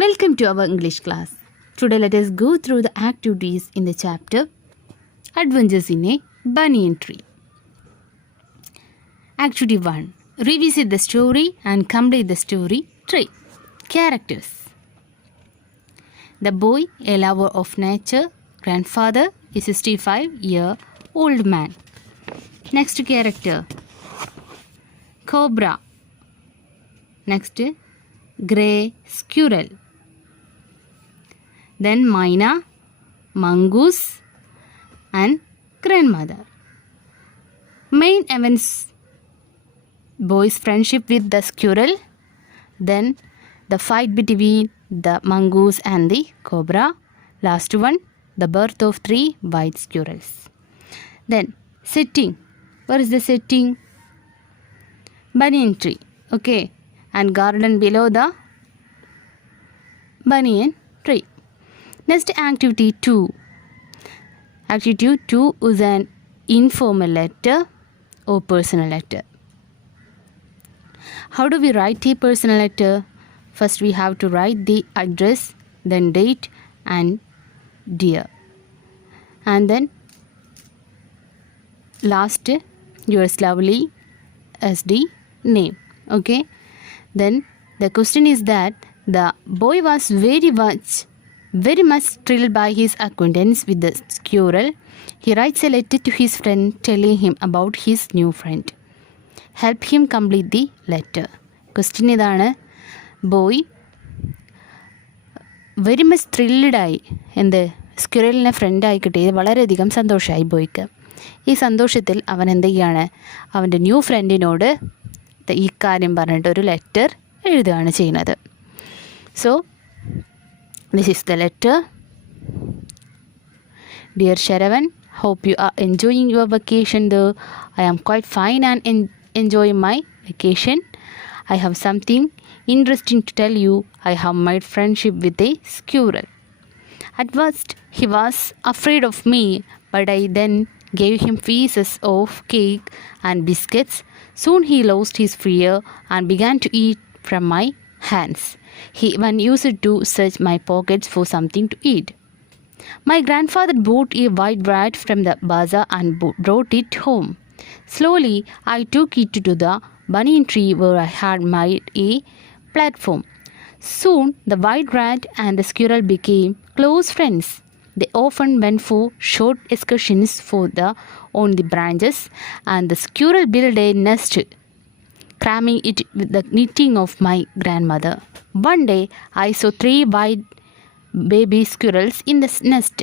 Welcome to our English class. Today let us go through the activities in the chapter Adventures in a Banyan Tree. Activity 1. Revisit the story and complete the story tree. Characters. The boy, a lover of nature. Grandfather, a 65-year-old man. Next character. Cobra. Next, grey squirrel. Then Myna, mongoose and grandmother. Main events: boy's friendship with the squirrel, then the fight between the mongoose and the cobra, last one, the birth of 3 white squirrels. Then setting. Where is the setting? Banyan tree. Okay. And garden below the banyan tree. Next, activity 2. Activity 2 is an informal letter or personal letter. How do we write a personal letter? First, we have to write the address, then date and year. And then last, yours lovely SD name. Okay. Then the question is that the boy was very much thrilled by his acquaintance with the squirrel. He writes a letter to his friend telling him about his new friend. Help him complete the letter. Question idana, boy very much thrilled ആയി എന്ത് സ്ക്വിറലിനെ ഫ്രണ്ടായി കിട്ടിയത് വളരെയധികം സന്തോഷമായി ബോയ്ക്ക്. ഈ സന്തോഷത്തിൽ അവൻ എന്ത് ചെയ്യാണ്, അവൻ്റെ ന്യൂ ഫ്രണ്ടിനോട് ഈ കാര്യം പറഞ്ഞിട്ട് ഒരു ലെറ്റർ എഴുതുകയാണ് ചെയ്യുന്നത്. So this is the letter. Dear Saravan, hope you are enjoying your vacation though. I am quite fine and enjoying my vacation. I have something interesting to tell you. I have made friendship with a squirrel. At first he was afraid of me, but I then gave him pieces of cake and biscuits. Soon he lost his fear and began to eat from my hands. He even used to search my pockets for something to eat. My grandfather bought a white rat from the bazaar and brought it home. Slowly, I took it to the banyan tree where I had made a platform. Soon, the white rat and the squirrel became close friends. They often went for short excursions on the branches, and the squirrel built a nest, cramming it with the knitting of my grandmother. One day, I saw 3 white baby squirrels in the nest.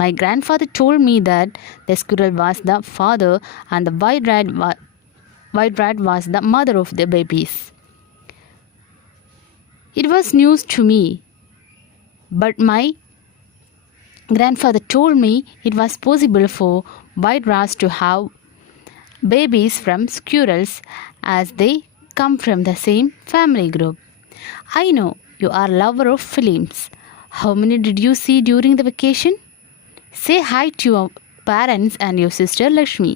My grandfather told me that the squirrel was the father and the white rat was the mother of the babies. It was news to me, but my grandfather told me it was possible for white rats to have babies from squirrels as they come from the same family group. I know you are a lover of films. How many did you see during the vacation? Say hi to your parents and your sister Lakshmi.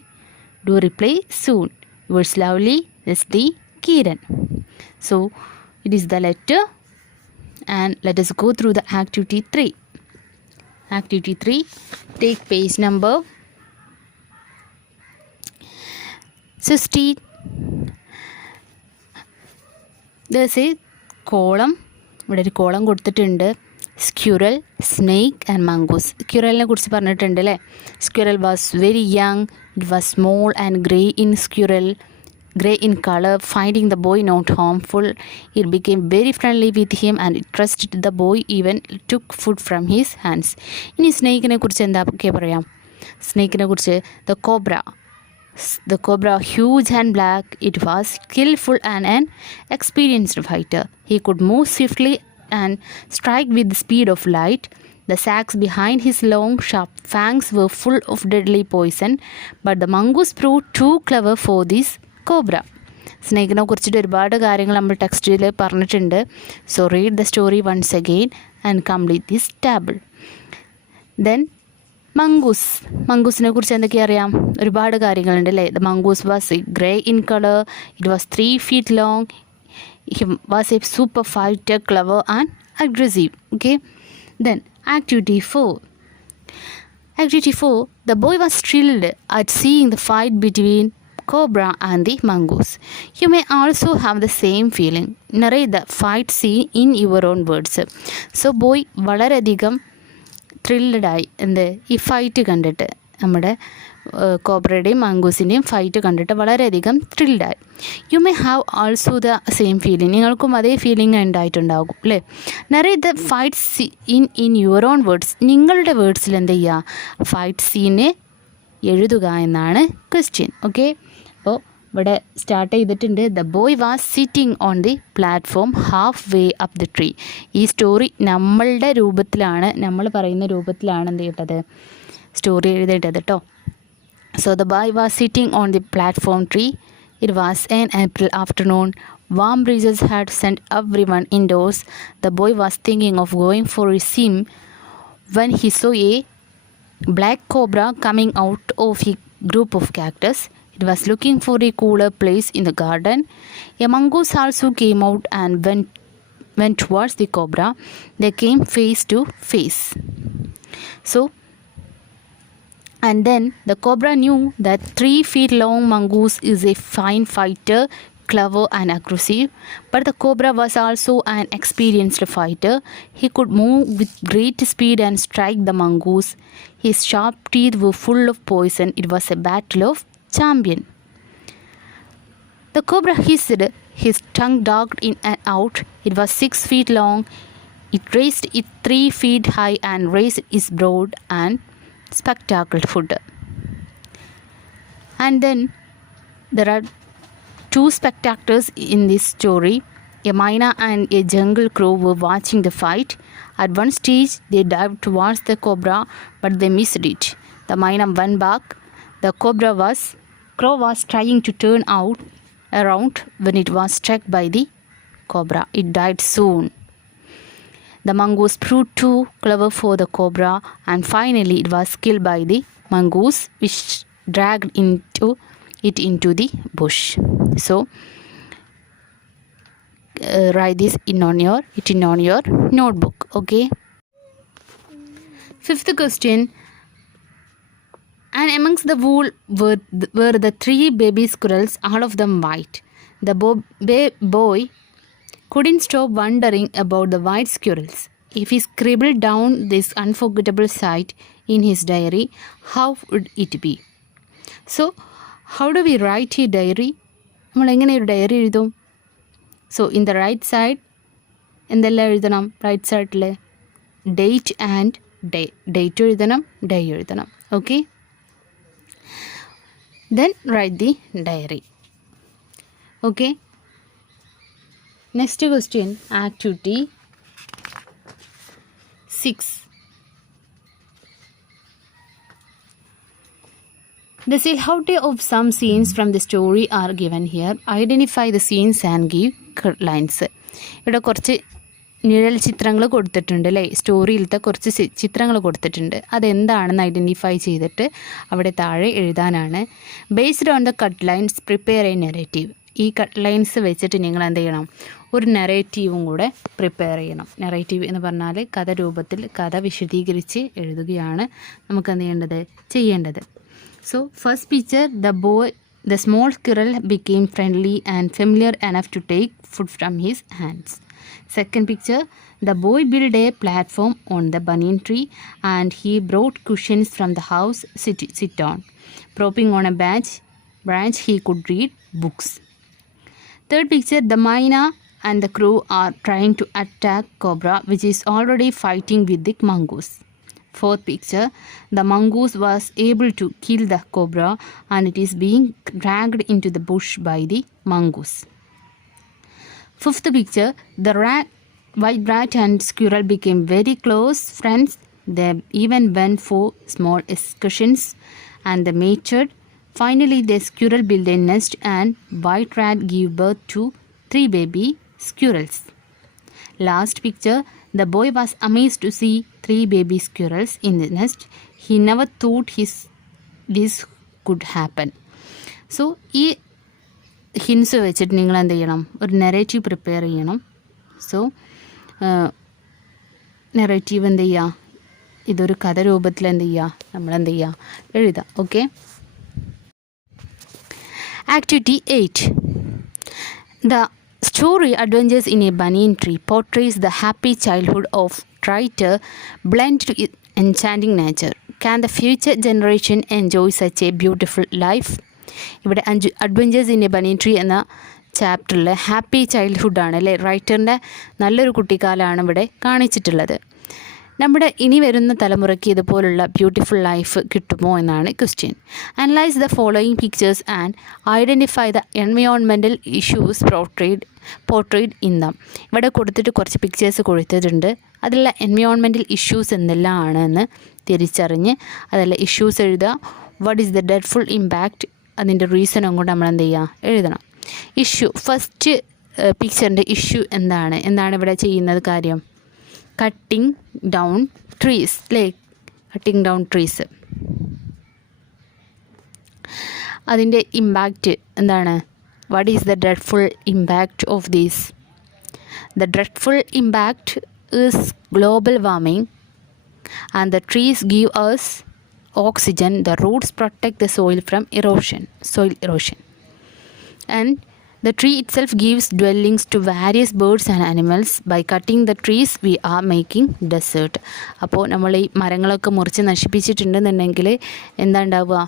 Do reply soon. Yours lovely, S.D. Kiran. So, it is the letter, and let us go through the activity 3. Activity 3, take page number 16. There's a column. ഇവിടെ ഒരു column കൊടുത്തിട്ടുണ്ട്. Squirrel, snake and mongoose. സ്ക്യൂറലിനെ കുറിച്ച് പറഞ്ഞിട്ടുണ്ട് അല്ലേ. Squirrel was very young. It was small and grey in color. Finding the boy not harmful, it became very friendly with him and it trusted the boy, even took food from his hands. ഇനി സ്നേക്കിനെ കുറിച്ച് എന്തൊക്കെ പറയാം? സ്നേക്കിനെ കുറിച്ച് the cobra, huge and black. It was skillful and an experienced fighter. He could move swiftly and strike with the speed of light. The sacs behind his long, sharp fangs were full of deadly poison, but the mongoose proved too clever for this cobra. സ്നേക്കിനെ കുറിച്ചിട്ട് ഒരുപാട് കാര്യങ്ങൾ നമ്മൾ ടെക്സ്റ്റിൽ പറഞ്ഞിട്ടുണ്ട്. So read the story once again and complete this table. Then മംഗൂസിനെ കുറിച്ച് എന്തൊക്കെയാ അറിയാം? ഒരുപാട് കാര്യങ്ങളുണ്ട് അല്ലേ. The mongoose was grey in colour. It was 3 feet long. He was a super fighter, clever and aggressive. Okay. Then activity 4. Activity 4. The boy was thrilled at seeing the fight between cobra and the mongoose. You may also have the same feeling. Narrate the fight scene in your own words. So boy വളരെയധികം ത്രില്ലഡായി ഈ ഫൈറ്റ് കണ്ടിട്ട് നമ്മുടെ കോബ്രയുടെയും മംഗൂസിൻ്റെയും fight കണ്ടിട്ട് വളരെയധികം ത്രിൽഡായി. You may have also the same feeling. നിങ്ങൾക്കും അതേ ഫീലിംഗ് ഉണ്ടായിട്ടുണ്ടാകും അല്ലേ. Narrate the fight in your own words. നിങ്ങളുടെ വേർഡ്സിൽ എന്ത് ചെയ്യുക, ഫൈറ്റ് സീനെ എഴുതുക എന്നാണ് ക്വസ്റ്റ്യൻ. ഓക്കെ, അപ്പോൾ ഇവിടെ സ്റ്റാർട്ട് ചെയ്തിട്ടുണ്ട്. The boy was sitting on the platform half way up the tree. ഈ സ്റ്റോറി നമ്മളുടെ രൂപത്തിലാണ്, നമ്മൾ പറയുന്ന രൂപത്തിലാണ് എന്ത് ചെയ്യേണ്ടത്, സ്റ്റോറി എഴുതേണ്ടത് കേട്ടോ. So the boy was sitting on the platform tree. It was an April afternoon. Warm breezes had sent everyone indoors. The boy was thinking of going for a swim when he saw a black cobra coming out of a group of cactus. It was looking for a cooler place in the garden. A mongoose also came out and went towards the cobra. They came face to face. And then the cobra knew that 3 feet long mongoose is a fine fighter, clever and aggressive. But the cobra was also an experienced fighter. He could move with great speed and strike the mongoose. His sharp teeth were full of poison. It was a battle of champions. The cobra hissed, his tongue darted in and out. It was 6 feet long. It raised it 3 feet high and raised its broad and spectacled foot. And then there are 2 spectators in this story. A myna and a jungle crow were watching the fight. At one stage they dived towards the cobra, but they missed it. The myna went back. The crow was trying to turn around when it was struck by the cobra. It died soon. The mongoose proved too clever for the cobra, and finally it was killed by the mongoose, which dragged it into the bush. So write this on your notebook. Okay. 5th question. And amongst the wool were the 3 baby squirrels, all of them white. The boy couldn't stop wondering about the white squirrels. If he scribbled down this unforgettable sight in his diary, how would it be? So, how do we write a diary? നമ്മൾ എങ്ങനെ ഒരു diary എഴുതും? So in the right side എന്തെല്ലാം എഴുതണം? Right സൈഡിൽ date and day. Date എഴുതണം, day എഴുതണം. Okay, then write the diary. Okay. Next question, activity 6. The silhouette of some scenes from the story are given here. Identify the scenes and give lines. ഇവിടെ കുറച്ച് നിഴൽ ചിത്രങ്ങൾ കൊടുത്തിട്ടുണ്ട് അല്ലേ, സ്റ്റോറിയിലത്തെ കുറച്ച് ചിത്രങ്ങൾ കൊടുത്തിട്ടുണ്ട്. അതെന്താണെന്ന് ഐഡൻറ്റിഫൈ ചെയ്തിട്ട് അവിടെ താഴെ എഴുതാനാണ്. Based on the cut lines prepare A narrative. ഈ കട്ട് ലൈൻസ് വെച്ചിട്ട് നിങ്ങൾ എന്ത് ചെയ്യണം, ഒരു നെറേറ്റീവും കൂടെ പ്രിപ്പയർ ചെയ്യണം. നെറേറ്റീവ് എന്ന് പറഞ്ഞാൽ കഥ രൂപത്തിൽ കഥ വിശദീകരിച്ച് എഴുതുകയാണ് നമുക്ക് എന്ത് ചെയ്യേണ്ടത്. So first picture, the small squirrel became friendly and familiar enough to take food from his hands. Second picture, the boy built a platform on the banyan tree and he brought cushions from the house sit on. Propping on a branch he could read books. Third picture, the myna and the crow are trying to attack cobra, which is already fighting with the mongoose. Fourth picture, the mongoose was able to kill the cobra and it is being dragged into the bush by the mongoose. Fifth picture, the white rat and squirrel became very close friends. They even went for small excursions and they matured. Finally, the squirrel built a nest and white rat gave birth to 3 baby squirrels. Last picture, the boy was amazed to see 3 baby squirrels in the nest. He never thought this could happen. So, ഈ ഹിൻസ് വെച്ചിട്ട് നിങ്ങൾ എന്ത് ചെയ്യണം, ഒരു narrative prepare ചെയ്യണം. So narrative എന്ത് ചെയ്യുക, ഇതൊരു കഥ രൂപത്തിൽ എന്ത് ചെയ്യുക, നമ്മളെന്ത് ചെയ്യുക, എഴുതുക. Okay. Activity 8. The story Adventures in a Banyan Tree portrays the happy childhood of writer blended with enchanting nature. Can the future generation enjoy such a beautiful life? ഇവിടെ അഡ്വഞ്ചേഴ്സ് ഇൻ എ ബനിയൻ ട്രീ എന്ന ചാപ്റ്ററിൽ ഹാപ്പി ചൈൽഡ്ഹുഡാണ് അല്ലേ, റൈറ്ററിൻ്റെ നല്ലൊരു കുട്ടിക്കാലമാണ് ഇവിടെ കാണിച്ചിട്ടുള്ളത്. നമ്മുടെ ഇനി വരുന്ന തലമുറയ്ക്ക് ഇതുപോലുള്ള ബ്യൂട്ടിഫുൾ ലൈഫ് കിട്ടുമോ എന്നാണ് question. Analyse the following pictures and identify the environmental issues portrayed in them. ഇവിടെ കൊടുത്തിട്ട് കുറച്ച് പിക്ചേഴ്സ് കൊടുത്തിട്ടുണ്ട്. അതിലുള്ള എൻവയോൺമെൻറ്റൽ ഇഷ്യൂസ് എന്തെല്ലാമാണ് എന്ന് തിരിച്ചറിഞ്ഞ് അതല്ല ഇഷ്യൂസ് എഴുതുക. വാട്ട് ഈസ് ദ ഡെഡ്ഫുൾ ഇമ്പാക്റ്റ്, അതിൻ്റെ റീസണും കൊണ്ട് നമ്മൾ എന്ത് ചെയ്യുക, എഴുതണം. ഇഷ്യൂ, ഫസ്റ്റ് പിക്ചറിൻ്റെ ഇഷ്യൂ എന്താണ് ഇവിടെ ചെയ്യുന്നത് കാര്യം, കട്ടിങ് ഡൗൺ ട്രീസ് അല്ലേ, കട്ടിങ് ഡൗൺ ട്രീസ്. അതിൻ്റെ ഇമ്പാക്റ്റ് എന്താണ്, what is the dreadful impact of these. The dreadful impact is global warming and the trees give us oxygen. The roots protect the soil from soil erosion. And the tree itself gives dwellings to various birds and animals. By cutting the trees, we are making desert. അപ്പോൾ നമ്മൾ ഈ മരങ്ങളൊക്കെ മുറിച്ച് നശിപ്പിച്ചിട്ടുണ്ടെന്നുണ്ടെങ്കിൽ എന്താ ഉണ്ടാവുക,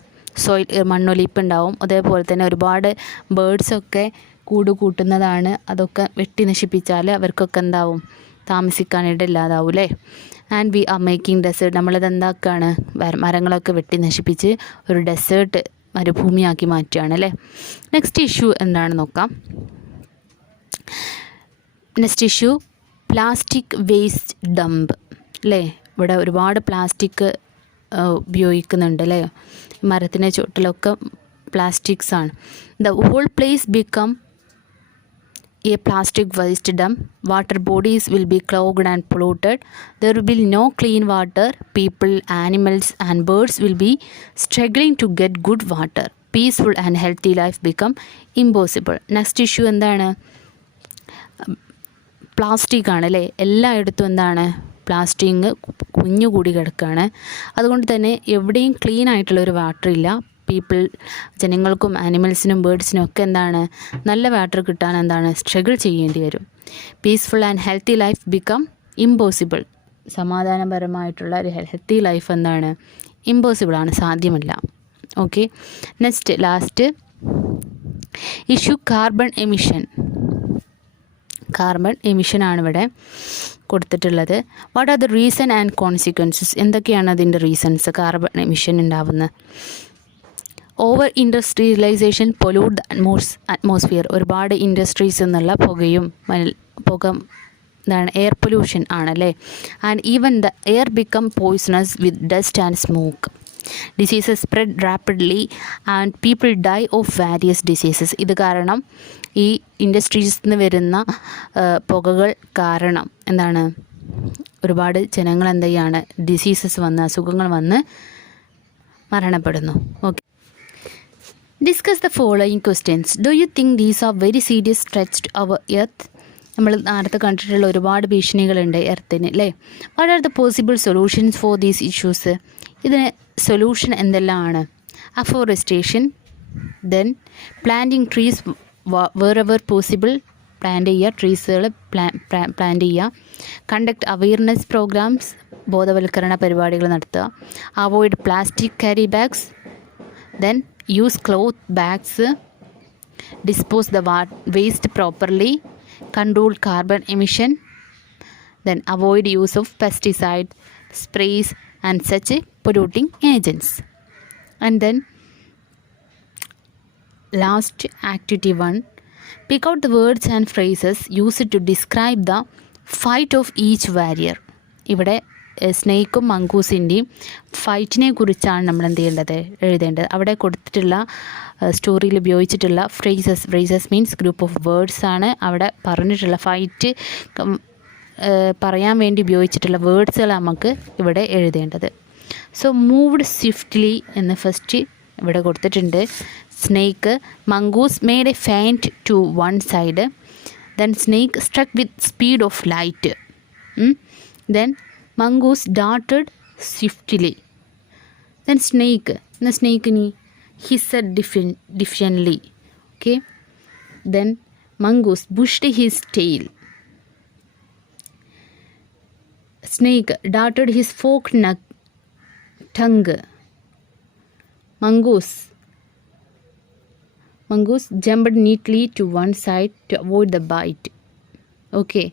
മണ്ണൊലിപ്പ് ഉണ്ടാവും. അതേപോലെ തന്നെ ഒരുപാട് ബേഡ്സൊക്കെ കൂട് കൂട്ടുന്നതാണ്. അതൊക്കെ വെട്ടി നശിപ്പിച്ചാൽ അവർക്കൊക്കെ എന്താവും, താമസിക്കാനിടയില്ലാതാവും അല്ലേ. And we are making desert, നമ്മളത് എന്താക്കുകയാണ്, മരങ്ങളൊക്കെ വെട്ടി നശിപ്പിച്ച് ഒരു ഡെസേർട്ട് മരുഭൂമിയാക്കി മാറ്റുകയാണ് അല്ലേ. നെക്സ്റ്റ് ഇഷ്യൂ എന്താണെന്ന് നോക്കാം. Next issue plastic waste dump അല്ലേ. ഇവിടെ ഒരുപാട് പ്ലാസ്റ്റിക് ഉപയോഗിക്കുന്നുണ്ട് അല്ലേ, മരത്തിൻ്റെ ചുവട്ടിലൊക്കെ പ്ലാസ്റ്റിക്സ് ആണ്. The whole place become a plastic waste dump. Water bodies will be clogged and polluted. There will be no clean water. People, animals and birds will be struggling to get good water. Peaceful and healthy life become impossible. Next issue എന്താണ്, പ്ലാസ്റ്റിക് ആണ് അല്ലേ. എല്ലായിടത്തും എന്താണ്, പ്ലാസ്റ്റിക് കുഞ്ഞുകൂടി കിടക്കുകയാണ്. അതുകൊണ്ട് തന്നെ എവിടെയും ക്ലീൻ ആയിട്ടുള്ളൊരു വാട്ടർ ഇല്ല. ജനങ്ങൾക്കും ആനിമൽസിനും ബേഡ്സിനും ഒക്കെ എന്താണ്, നല്ല വാട്ടർ കിട്ടാൻ എന്താണ്, സ്ട്രഗിൾ ചെയ്യേണ്ടി വരും. Peaceful and healthy life become impossible. സമാധാനപരമായിട്ടുള്ള ഒരു ഹെൽത്തി ലൈഫ് എന്താണ്, ഇമ്പോസിബിളാണ്, സാധ്യമല്ല. Okay. Next last issue carbon എമിഷനാണ് ഇവിടെ കൊടുത്തിട്ടുള്ളത്. What are the reason and consequences, എന്തൊക്കെയാണ് അതിൻ്റെ റീസൺസ് കാർബൺ എമിഷൻ ഉണ്ടാവുന്നത്. Over industrialisation pollute the atmosphere, ഒരുപാട് ഇൻഡസ്ട്രീസ് എന്നുള്ള പുക എന്താണ്, എയർ പൊല്യൂഷൻ ആണല്ലേ. And even the air become poisonous with dust and smoke. Diseases spread rapidly and people die of various diseases. ഇത് കാരണം ഈ ഇൻഡസ്ട്രീസിൽ നിന്ന് വരുന്ന പുകകൾ കാരണം എന്താണ്, ഒരുപാട് ജനങ്ങൾ എന്ത് ചെയ്യാണ്, ഡിസീസസ് വന്ന്, അസുഖങ്ങൾ വന്ന് മരണപ്പെടുന്നു. Okay. Discuss the following questions. Do you think these are very serious threats to our earth. നമ്മൾ നേരത്തെ കണ്ടിട്ടുള്ള ഒരുപാട് ഭീഷണികളുണ്ട് എർത്തിന് അല്ലേ. What are the possible solutions for these issues. ഇതിന് സൊല്യൂഷൻ എന്തെല്ലാമാണ്. Afforestation, then planting trees wherever possible, plant ചെയ്യുക, ട്രീസുകൾ പ്ലാന്റ് ചെയ്യുക. കണ്ടക്ട് അവെയർനെസ് പ്രോഗ്രാംസ്, ബോധവൽക്കരണ പരിപാടികൾ നടത്തുക. Avoid plastic carry bags, then use cloth bags, dispose the waste properly, control carbon emission, then avoid use of pesticide sprays and such polluting agents. And then last activity 1, pick out the words and phrases used to describe the fight of each warrior. ഇവിടെ സ്നേക്കും മങ്കൂസിൻ്റെയും ഫൈറ്റിനെ കുറിച്ചാണ് നമ്മൾ എന്ത് ചെയ്യേണ്ടത്, എഴുതേണ്ടത്. അവിടെ കൊടുത്തിട്ടുള്ള സ്റ്റോറിയിൽ ഉപയോഗിച്ചിട്ടുള്ള phrases means group of words ആണ് അവിടെ പറഞ്ഞിട്ടുള്ള. ഫൈറ്റ് പറയാൻ വേണ്ടി ഉപയോഗിച്ചിട്ടുള്ള വേർഡ്സുകൾ നമുക്ക് ഇവിടെ എഴുതേണ്ടത്. സോ മൂവ്ഡ് സ്വിഫ്റ്റ്ലി എന്ന് ഫസ്റ്റ് ഇവിടെ കൊടുത്തിട്ടുണ്ട്. snake. Mongoose made a feint to one side. Then snake struck with speed of light. Then mongoose darted swiftly. Then snake, the snake ni hissed defiantly. Okay. Then mongoose bushed his tail. Snake darted his forked tongue. Mongoose jumped neatly to one side to avoid the bite. Okay.